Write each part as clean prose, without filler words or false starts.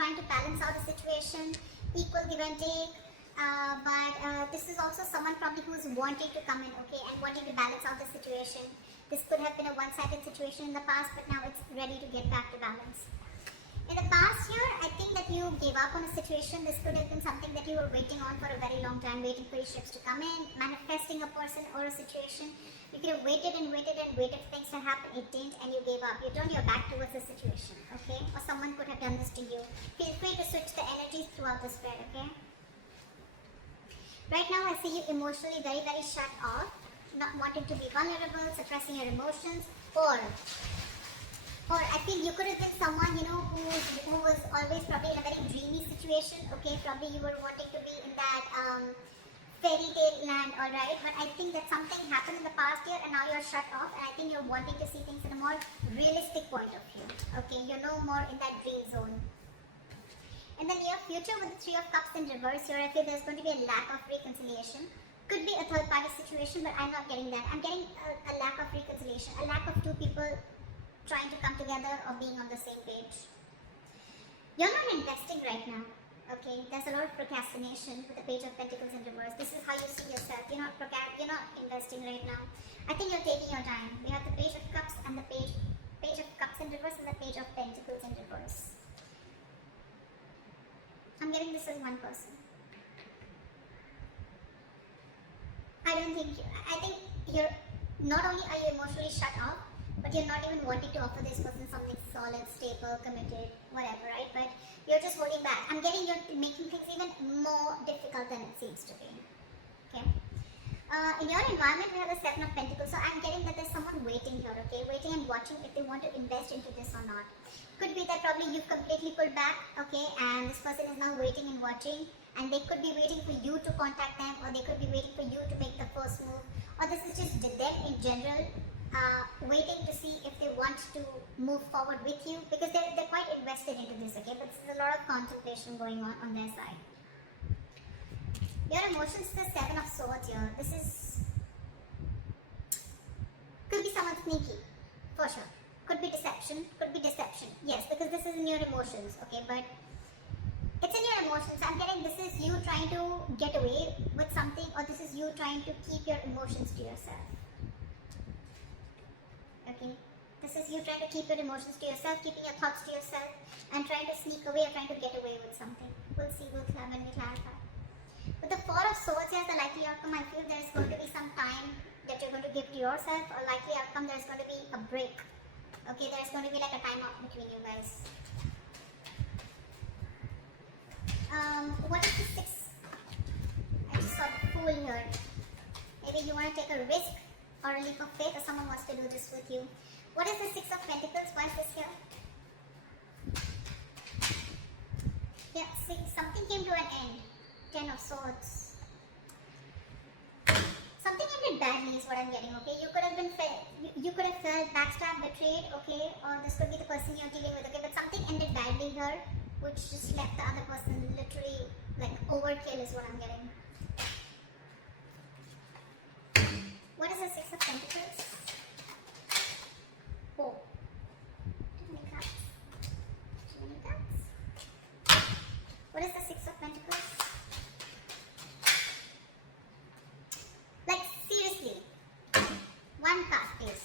trying to balance out the situation, equal give and take. But this is also someone probably who's wanting to come in, okay, and wanting to balance out the situation. This could have been a one-sided situation in the past, but now it's ready to get back to balance. In the past year, I think that you gave up on a situation. This could have been something that you were waiting on for a very long time, waiting for your ships to come in, manifesting a person or a situation. You could have waited and waited and waited for things to happen. It didn't, and you gave up. You turned your back towards the situation, okay? Or someone could have done this to you. Feel free to switch the energies throughout the spread, okay? Right now, I see you emotionally very, very shut off, not wanting to be vulnerable, suppressing your emotions, or I feel you could have been someone, you know, who was always probably in a very dreamy situation, okay? Probably you were wanting to be in that fairy tale land, alright? But I think that something happened in the past year and now you're shut off, and I think you're wanting to see things in a more realistic point of view, okay? You're no more in that dream zone. In the near future, with the Three of Cups in reverse here, I feel there's going to be a lack of reconciliation. Could be a third party situation, but I'm not getting that. I'm getting a lack of reconciliation, a lack of two people trying to come together or being on the same page. You're not investing right now, okay? There's a lot of procrastination with the Page of Pentacles in reverse. This is how you see yourself. You're not investing right now. I think you're taking your time. We have the Page of Cups and the Page of Cups in reverse and the Page of Pentacles in reverse. I'm getting this as one person. I think you're, not only are you emotionally shut off, but you're not even wanting to offer this person something solid, stable, committed, whatever, right? But you're just holding back. I'm getting you're making things even more difficult than it seems to be, okay? In your environment, we have the Seven of Pentacles, so I'm getting that there's someone waiting here, okay? Waiting and watching if they want to invest into this or not. Could be that probably you've completely pulled back, okay, and this person is now waiting and watching, and they could be waiting for you to contact them, or they could be waiting for you to make the first move, or this is just them in general, waiting to see if they want to move forward with you, because they're quite invested into this, okay, but there's a lot of contemplation going on their side. Your emotions, the Seven of Swords here. This is, could be someone sneaky, for sure. Could be deception, yes, because this is in your emotions, okay, but it's in your emotions. I'm getting this is you trying to get away with something, or this is you trying to keep your emotions to yourself, okay. This is you trying to keep your emotions to yourself, keeping your thoughts to yourself, and trying to sneak away or trying to get away with something. We'll see, when we clarify. With the Four of Swords, here's the likely outcome. I feel there's going to be some time that you're going to give to yourself, or likely outcome there's going to be a break. Okay, there's going to be like a time out between you guys. What is the Six? I just saw the Fool here. Maybe you want to take a risk or a leap of faith, or someone wants to do this with you. What is the Six of Pentacles? Why is this here? Yeah, see, something came to an end. Ten of Swords. Something ended badly is what I'm getting, okay? You could have been you could have felt backstabbed, betrayed, okay? Or this could be the person you're dealing with, okay? But something ended badly here, which just left the other person literally, like, overkill is what I'm getting. What is the Six of Pentacles? Oh. Too many cards. Too many cards. What is the Six of Pentacles? Like, seriously. One card, please.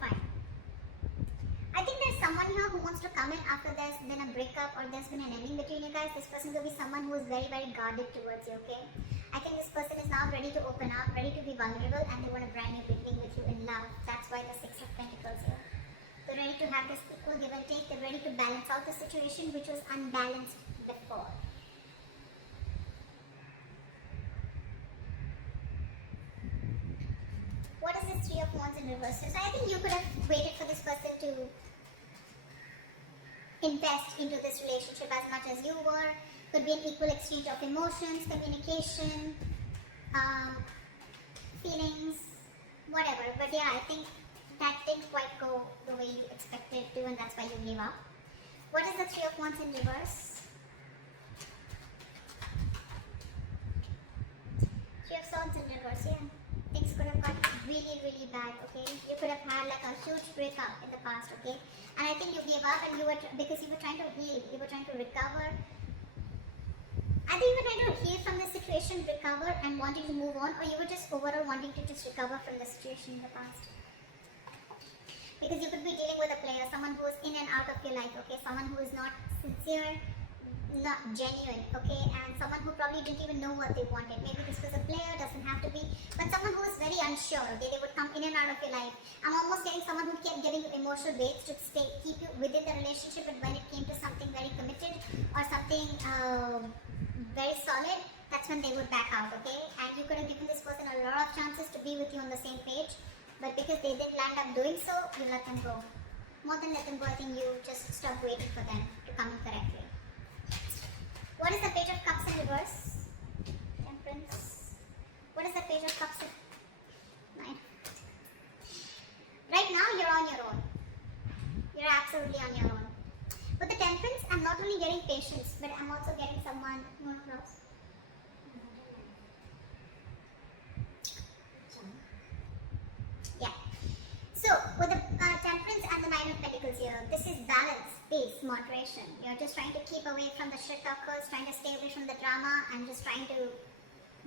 Fine. I think there's someone here who wants to come in after there's been a breakup or there's been an ending between you guys. This person will be someone who is very, very guarded towards you, okay? I think this person is now ready to open up, ready to be vulnerable, and they want a brand new beginning with you in love. That's why the Six of Pentacles here. They're ready to have this equal give and take. They're ready to balance out the situation which was unbalanced before. What is this Three of Wands in reverse? So I think you could have waited for this person to invest into this relationship as much as you were. Could be an equal exchange of emotions, communication, feelings, whatever. But yeah, I think that didn't quite go the way you expected to, and that's why you gave up. What is the Three of Wands in reverse? Three of Swords in reverse, yeah. Things could have got really, really bad, okay? You could have had like a huge breakup in the past, okay? And I think you gave up and you were, because you were trying to heal, you were trying to recover. I think you were trying to heal from the situation, recover and wanting to move on, or you were just overall wanting to just recover from the situation in the past. Because you could be dealing with a player, someone who is in and out of your life, okay? Someone who is not sincere, not genuine, okay? And someone who probably didn't even know what they wanted. Maybe this was a player, doesn't have to be, but someone who is very unsure, okay? They would come in and out of your life. I'm almost getting someone who kept giving you emotional baits to keep you within the relationship, but when it came to something very committed or something very solid, that's when they would back out, okay? And you could have given this person a lot of chances to be with you on the same page, but because they didn't land up doing so, you let them go. More than let them go, I think you just stop waiting for them to come in correctly. What is the Page of Cups in reverse? Temperance. What is the Page of Cups in... Nine. Right now, you're on your own. You're absolutely on your own. With the Temperance, I'm not only getting patience, but I'm also getting someone... You want to close? Yeah. So, with the Temperance and the Nine of Pentacles here, this is balance, peace, moderation. You're just trying to keep away from the shit talkers, trying to stay away from the drama, and just trying to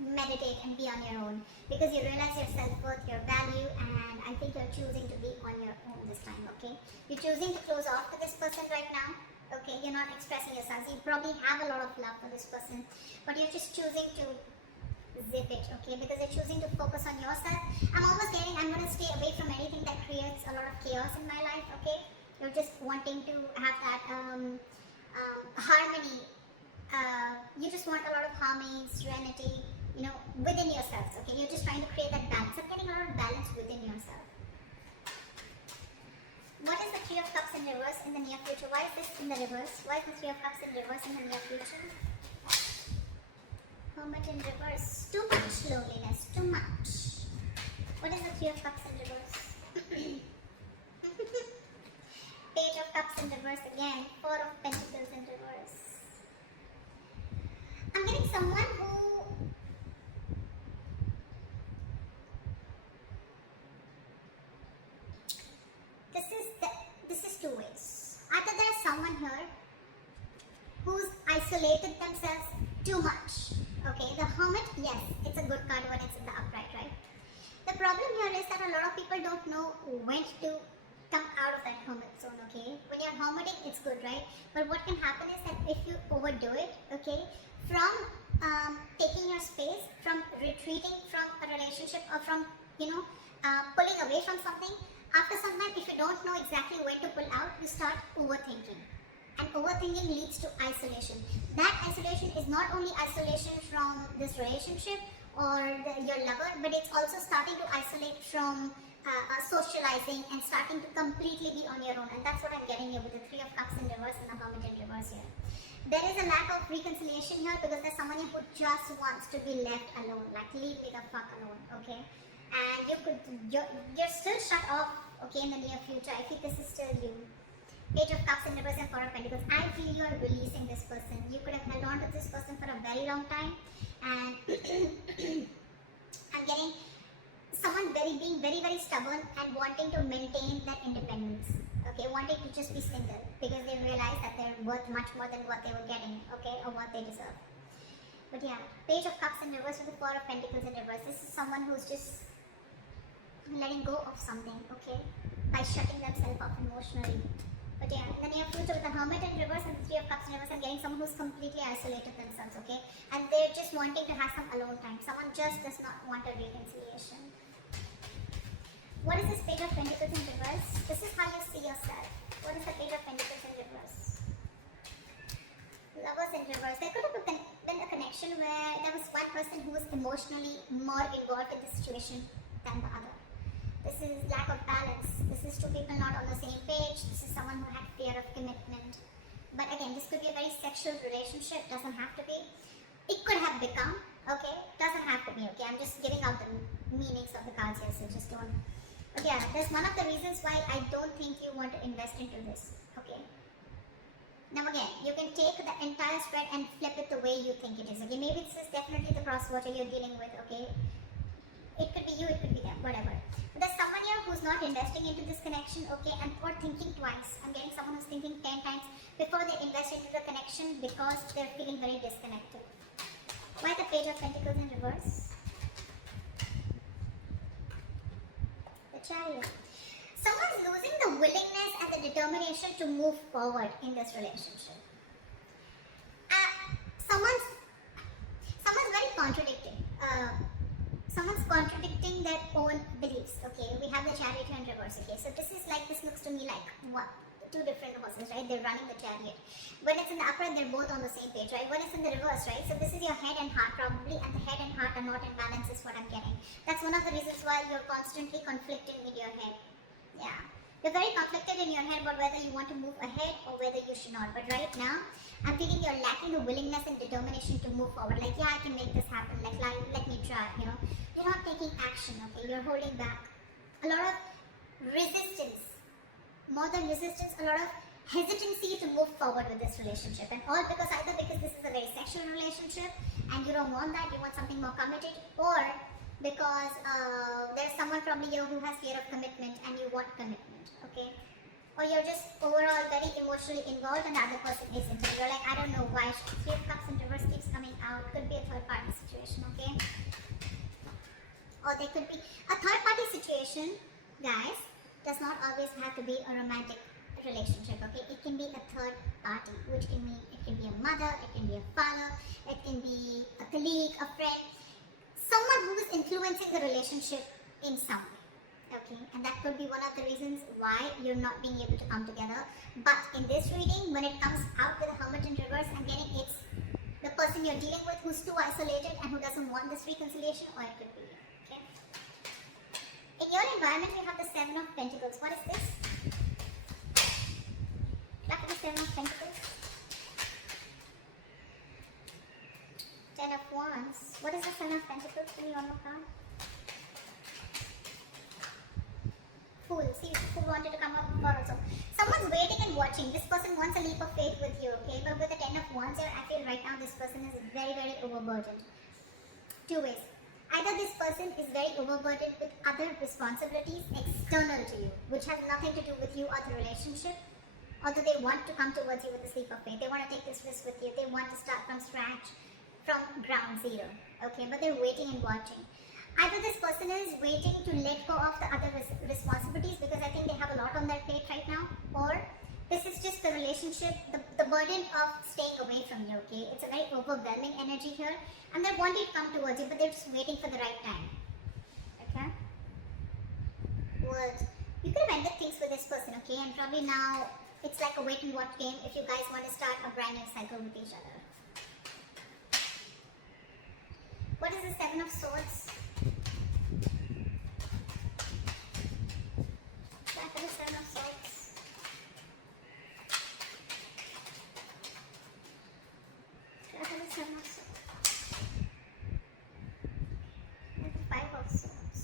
meditate and be on your own. Because you realize your self-worth, your value, and I think you're choosing to be on your own this time, okay? You're choosing to close off to this person right now, okay? You're not expressing yourself. You probably have a lot of love for this person, but you're just choosing to zip it, okay? Because you're choosing to focus on yourself. I'm almost getting, I'm going to stay away from anything that creates a lot of chaos in my life, okay? You're just wanting to have that harmony. You just want a lot of harmony, serenity, you know, within yourselves, okay? You're just trying to create that balance. I'm getting a lot of balance within yourself. What is the Three of Cups in reverse in the near future? Why is this in the reverse? Why is the Three of Cups in reverse in the near future? Hermit in reverse. Too much loneliness. Too much. What is the Three of Cups in reverse? Page of Cups in reverse again. Four of Pentacles in reverse. I'm getting someone who... This is two ways. Either there's someone here who's isolated themselves too much. Okay, the Hermit, yes, it's a good card when it's in the upright, right? The problem here is that a lot of people don't know when to come out of that hermit zone, okay? When you're hermiting, it's good, right? But what can happen is that if you overdo it, okay, from taking your space, from retreating from a relationship or from, you know, pulling away from something, after some time, if you don't know exactly when to pull out, you start overthinking. And overthinking leads to isolation. That isolation is not only isolation from this relationship or your lover, but it's also starting to isolate from socializing and starting to completely be on your own. And that's what I'm getting here with the Three of Cups in reverse and the Hermit in reverse here. There is a lack of reconciliation here because there's someone who just wants to be left alone, like leave me the fuck alone, okay? And you're still shut off, okay, in the near future. I think this is still you. Page of Cups in reverse and Four of Pentacles. I feel you are releasing this person. You could have held on to this person for a very long time, and I'm getting someone being very, very stubborn and wanting to maintain their independence. Okay, wanting to just be single because they realize that they're worth much more than what they were getting, okay, or what they deserve. But yeah, Page of Cups in reverse with the Four of Pentacles in reverse. This is someone who's just letting go of something, okay, by shutting themselves off emotionally. But yeah, in the near future with the Hermit in reverse and the Three of Cups in reverse, I'm getting someone who's completely isolated themselves, okay, and they're just wanting to have some alone time. Someone just does not want a reconciliation. What is this Page of Pentacles in reverse? This is how you see yourself. What is the Page of Pentacles in reverse? Lovers in reverse. There could have been a connection where there was one person who was emotionally more involved in the situation than the other. This is lack of balance. This is two people not on the same page. This is someone who had fear of commitment. But again, this could be a very sexual relationship. Doesn't have to be. It could have become. Okay, doesn't have to be. Okay, I'm just giving out the meanings of the cards here, so just don't. But yeah, that's one of the reasons why I don't think you want to invest into this. Okay. Now again, you can take the entire spread and flip it the way you think it is. Okay, maybe this is definitely the cross water you're dealing with. Okay, it could be you, it could be them. whatever. But there's someone here who's not investing into this connection, okay, and or thinking twice. I'm getting someone who's thinking 10 times before they invest into the connection because they're feeling very disconnected. Why the Page of Pentacles in reverse? The Chariot. Someone's losing the willingness and the determination to move forward in this relationship. Someone's very contradicting. Someone's contradicting their own beliefs. Okay, we have the Chariot in reverse. Okay, so this looks to me like what? Two different horses, right? They're running the chariot. When it's in the upright, they're both on the same page, right? When it's in the reverse, right? So this is your head and heart probably, and the head and heart are not in balance is what I'm getting. That's one of the reasons why you're constantly conflicting with your head. Yeah. You're very conflicted in your head about whether you want to move ahead or whether you should not. But right now, I'm feeling you're lacking the willingness and determination to move forward. Like, yeah, I can make this happen. Like let me try, you know. You're not taking action, okay? You're holding back. A lot of resistance. More than resistance, a lot of hesitancy to move forward with this relationship. And all because either because this is a very sexual relationship and you don't want that, you want something more committed, or because there's someone probably here who has fear of commitment and you want commitment, okay? Or you're just overall very emotionally involved and the other person isn't. And you're like, I don't know why. Three of Cups in reverse keeps coming out. Could be a third party situation, okay? Or there could be a third party situation, guys. Does not always have to be a romantic relationship, okay? It can be a third party, which can mean it can be a mother, it can be a father, it can be a colleague, a friend, someone who is influencing the relationship in some way, okay? And that could be one of the reasons why you're not being able to come together. But in this reading, when it comes out with a Hermit in reverse, I'm getting it's the person you're dealing with who's too isolated and who doesn't want this reconciliation, or it could be you, okay? In your environment, we have the Seven of Pentacles. What is this? Clap for the Seven of Pentacles. Ten of Wands. What is the Seven of Pentacles? Give me one more card. Fool. See, Fool wanted to come up before also. Someone's waiting and watching. This person wants a leap of faith with you, okay? But with the Ten of Wands here, I feel right now this person is very, very overburdened. Two ways. Either this person is very overburdened with other responsibilities external to you, which has nothing to do with you or the relationship, although they want to come towards you with the leap of faith. They want to take this risk with you. They want to start from scratch, from ground zero, okay? But they're waiting and watching. Either this person is waiting to let go of the other responsibilities because I think they have a lot on their plate right now, or this is just the relationship, the burden of staying away from you, okay? It's a very overwhelming energy here, and they're wanting to come towards you, but they're just waiting for the right time, okay? Well, you could have ended things with this person, okay? And probably now, it's like a wait and watch game if you guys want to start a brand new cycle with each other. What is the Seven of Swords? Back to the Seven of Swords. Back to the Seven of Swords. And the Five of Swords.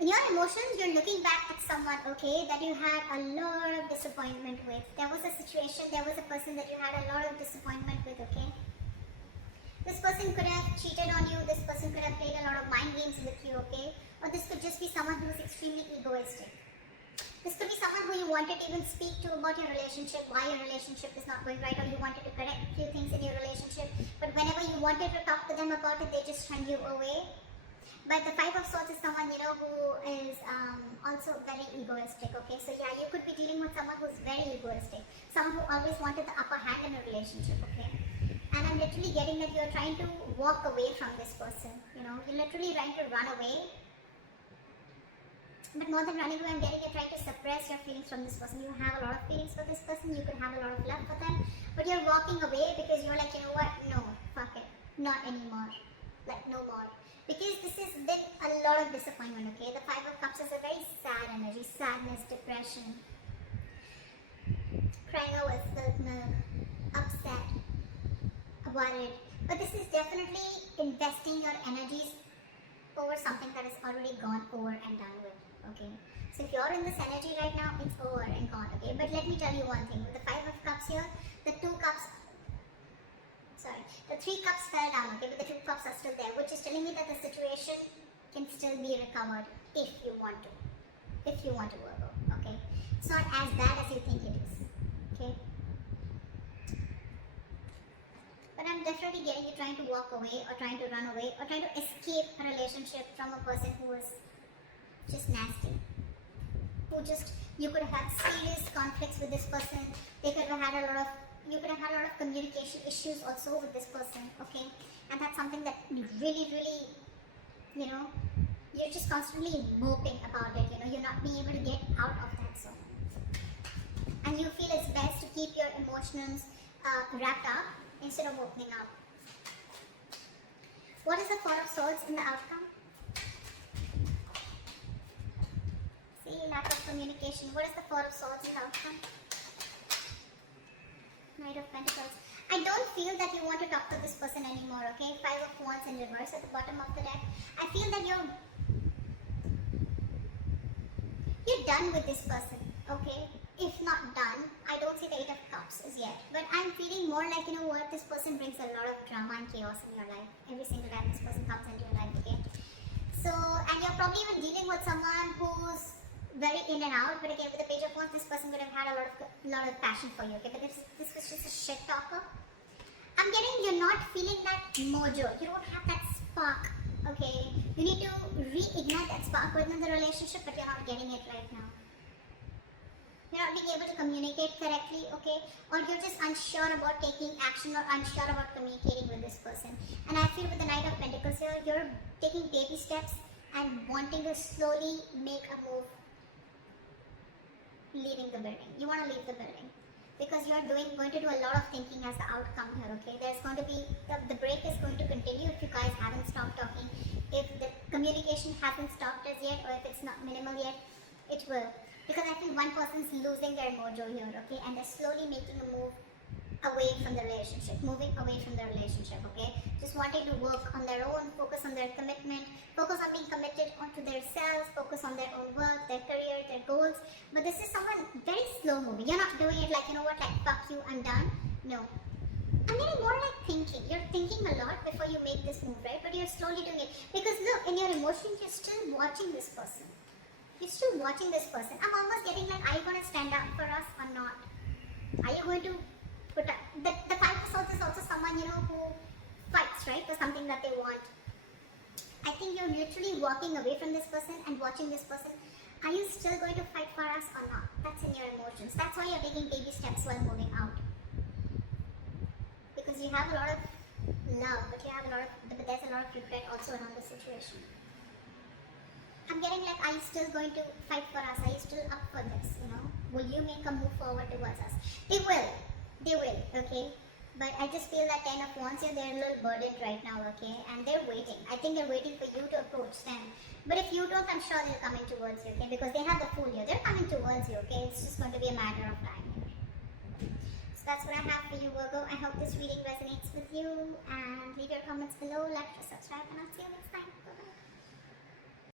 In your emotions, you're looking back at someone, okay, that you had a lot of disappointment with. There was a situation, there was a person that you had a lot of disappointment with, okay? This person could have cheated on you, this person could have played a lot of mind games with you, okay? Or this could just be someone who is extremely egoistic. This could be someone who you wanted to even speak to about your relationship, why your relationship is not going right, or you wanted to correct a few things in your relationship, but whenever you wanted to talk to them about it, they just turned you away. But the Five of Swords is someone, you know, who is also very egoistic, okay? So yeah, you could be dealing with someone who's very egoistic, someone who always wanted the upper hand in a relationship, okay? And I'm literally getting that you're trying to walk away from this person, you know? You're literally trying to run away. But more than running away, I'm getting you're trying to suppress your feelings from this person. You have a lot of feelings for this person, you could have a lot of love for them, but you're walking away because you're like, you know what, no, fuck it, not anymore, like no more. Because this has been a lot of disappointment, okay? The Five of Cups is a very sad energy, sadness, depression, crying over spilled milk, upset, worried. But this is definitely investing your energies over something that is already gone over and done with, okay? So if you're in this energy right now, it's over and gone, okay? But let me tell you one thing. With the Five of Cups here, the Two Cups sorry, the 3 cups fell down, okay, but the 2 cups are still there, which is telling me that the situation can still be recovered if you want to. If you want to, Virgo, okay? It's not as bad as you think it is, okay? But I'm definitely getting you trying to walk away or trying to run away or trying to escape a relationship from a person who was just nasty. Who just, you could have had serious conflicts with this person. They could have had a lot of, you could have had a lot of communication issues also with this person, okay? And that's something that really, really, you know, you're just constantly moping about it, you know, you're not being able to get out of that zone. And you feel it's best to keep your emotions wrapped up instead of opening up. What is the Four of Swords in the outcome? See, lack of communication. What is the Four of Swords in the outcome? Knight of Pentacles. I don't feel that you want to talk to this person anymore, okay? Five of Wands in reverse at the bottom of the deck. I feel that you're done with this person, okay? If not done, I don't see the Eight of Cups as yet. But I'm feeling more like, you know what, this person brings a lot of drama and chaos in your life. Every single time this person comes into your life, okay? So, and you're probably even dealing with someone who's very in and out. But again, with the Page of Wands, this person would have had a lot of passion for you, okay? But this was just a shit talker. I'm getting you're not feeling that mojo. You don't have that spark, okay? You need to reignite that spark within the relationship, but you're not getting it right now. You're not being able to communicate correctly, okay? Or you're just unsure about taking action or unsure about communicating with this person. And I feel with the Knight of Pentacles here, you're taking baby steps and wanting to slowly make a move leaving the building. You want to leave the building because you're going to do a lot of thinking as the outcome here, okay? There's going to be, the break is going to continue if you guys haven't stopped talking. If the communication hasn't stopped as yet, or if it's not minimal yet, it will. Because I think one person's losing their mojo here, okay? And they're slowly making a move away from the relationship, moving away from the relationship, okay? Just wanting to work on their own, focus on their commitment, focus on being committed onto themselves, focus on their own work, their career, their goals. But this is someone very slow moving. You're not doing it like, you know what, like, fuck you, I'm done. No. I'm getting more like thinking. You're thinking a lot before you make this move, right? But you're slowly doing it. Because look, in your emotions, you're still watching this person. You're still watching this person. I'm almost getting like, are you going to stand up for us or not? Are you going to put up? The Five of Swords is also someone, you know, who fights, right, for something that they want. I think you're literally walking away from this person and watching this person. Are you still going to fight for us or not? That's in your emotions. That's why you're taking baby steps while moving out. Because you have a lot of love, but there's a lot of regret also around the situation. I'm getting like, are you still going to fight for us? Are you still up for this, you know? Will you make a move forward towards us? They will, okay? But I just feel that Ten of Wands here, they're a little burdened right now, okay? And they're waiting. I think they're waiting for you to approach them. But if you don't, I'm sure they're coming towards you, okay? Because they have the Fool here. They're coming towards you, okay? It's just going to be a matter of time. So that's what I have for you, Virgo. I hope this reading resonates with you. And leave your comments below, like, subscribe, and I'll see you next time. Bye-bye.